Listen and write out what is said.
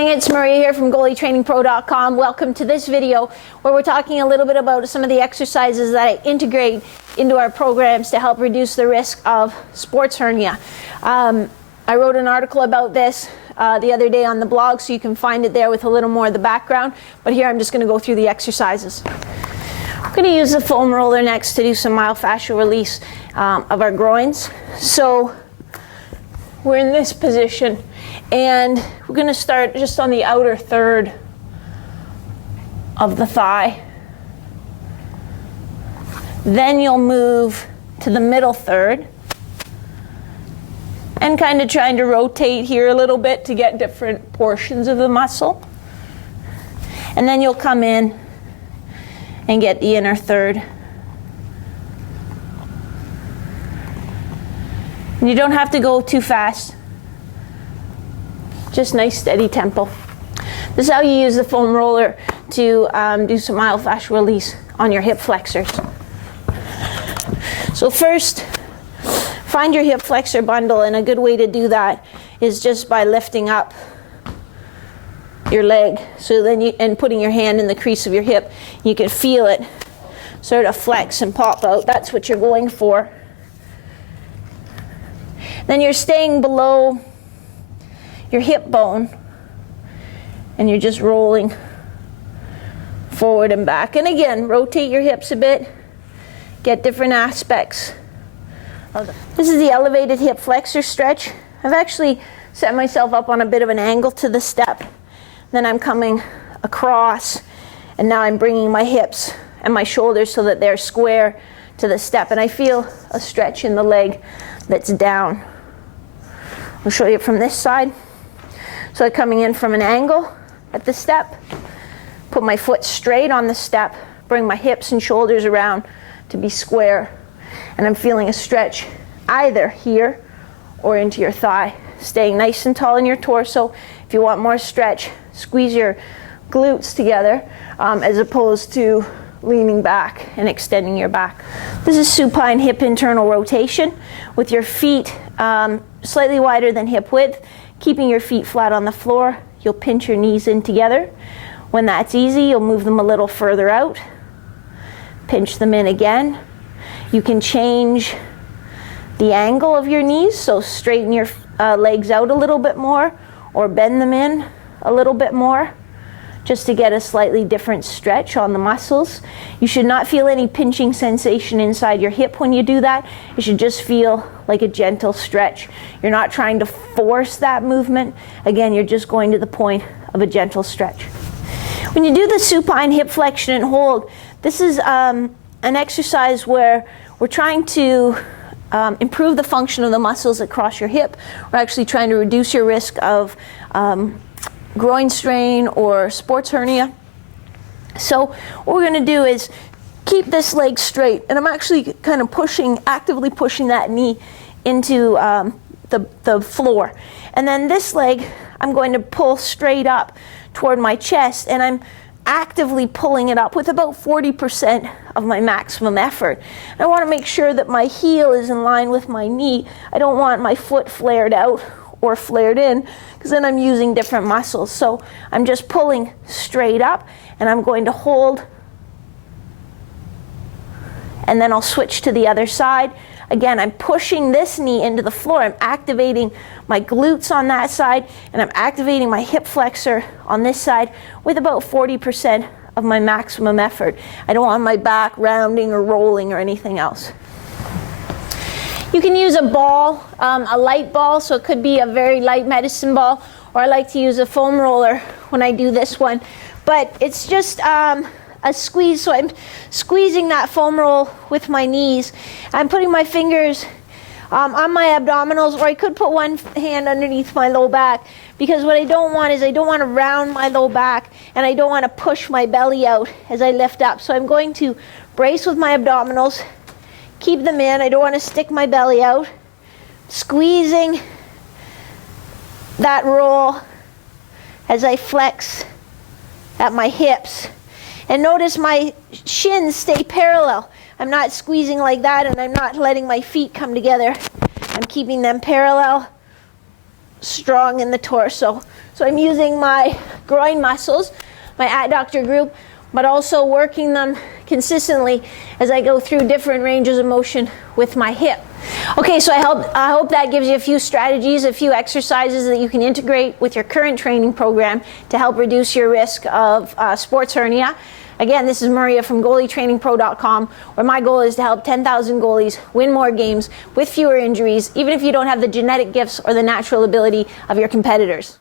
gang, it's Maria here from GoalieTrainingPro.com. Welcome to this video where we're talking a little bit about some of the exercises that I integrate into our programs to help reduce the risk of sports hernia. I wrote an article about this the other day on the blog, so you can find it there with a little more of the background. But here I'm just going to go through the exercises. I'm going to use the foam roller next to do some myofascial release of our groins. So we're in this position, and we're going to start just on the outer third of the thigh. Then you'll move to the middle third and kind of trying to rotate here a little bit to get different portions of the muscle. And then you'll come in and get the inner third. And you don't have to go too fast. Just nice steady tempo. This is how you use the foam roller to do some myofascial release on your hip flexors. So first, find your hip flexor bundle, and a good way to do that is just by lifting up your leg. So then and putting your hand in the crease of your hip, you can feel it sort of flex and pop out. That's what you're going for. Then you're staying below your hip bone, and you're just rolling forward and back. And again, rotate your hips a bit, get different aspects. This is the elevated hip flexor stretch. I've actually set myself up on a bit of an angle to the step. Then I'm coming across, and now I'm bringing my hips and my shoulders so that they're square to the step. And I feel a stretch in the leg that's down. I'll show you from this side. So I'm coming in from an angle at the step, put my foot straight on the step, bring my hips and shoulders around to be square, and I'm feeling a stretch either here or into your thigh. Staying nice and tall in your torso. If you want more stretch, squeeze your glutes together as opposed to leaning back and extending your back. This is supine hip internal rotation with your feet slightly wider than hip width, keeping your feet flat on the floor. You'll pinch your knees in together. When that's easy, you'll move them a little further out. Pinch them in again. You can change the angle of your knees, so straighten your legs out a little bit more or bend them in a little bit more, just to get a slightly different stretch on the muscles. You should not feel any pinching sensation inside your hip when you do that. It should just feel like a gentle stretch. You're not trying to force that movement. Again, you're just going to the point of a gentle stretch. When you do the supine hip flexion and hold, this is an exercise where we're trying to improve the function of the muscles across your hip. We're actually trying to reduce your risk of groin strain or sports hernia. So what we're going to do is keep this leg straight, and I'm actually kind of actively pushing that knee into the floor. And then this leg, I'm going to pull straight up toward my chest, and I'm actively pulling it up with about 40% of my maximum effort. And I want to make sure that my heel is in line with my knee. I don't want my foot flared out or flared in, because then I'm using different muscles. So I'm just pulling straight up, and I'm going to hold, and then I'll switch to the other side. Again, I'm pushing this knee into the floor. I'm activating my glutes on that side, and I'm activating my hip flexor on this side with about 40% of my maximum effort. I don't want my back rounding or rolling or anything else. You can use a ball, a light ball, so it could be a very light medicine ball, or I like to use a foam roller when I do this one. But it's just a squeeze, so I'm squeezing that foam roll with my knees. I'm putting my fingers on my abdominals, or I could put one hand underneath my low back, because what I don't want is I don't want to round my low back, and I don't want to push my belly out as I lift up. So I'm going to brace with my abdominals, keep them in. I don't want to stick my belly out. Squeezing that roll as I flex at my hips. And notice my shins stay parallel. I'm not squeezing like that, and I'm not letting my feet come together. I'm keeping them parallel. strong in the torso. So I'm using my groin muscles, my adductor group, but also working them consistently as I go through different ranges of motion with my hip. Okay, so I hope that gives you a few strategies, a few exercises that you can integrate with your current training program to help reduce your risk of sports hernia. Again, this is Maria from GoalieTrainingPro.com, where my goal is to help 10,000 goalies win more games with fewer injuries, even if you don't have the genetic gifts or the natural ability of your competitors.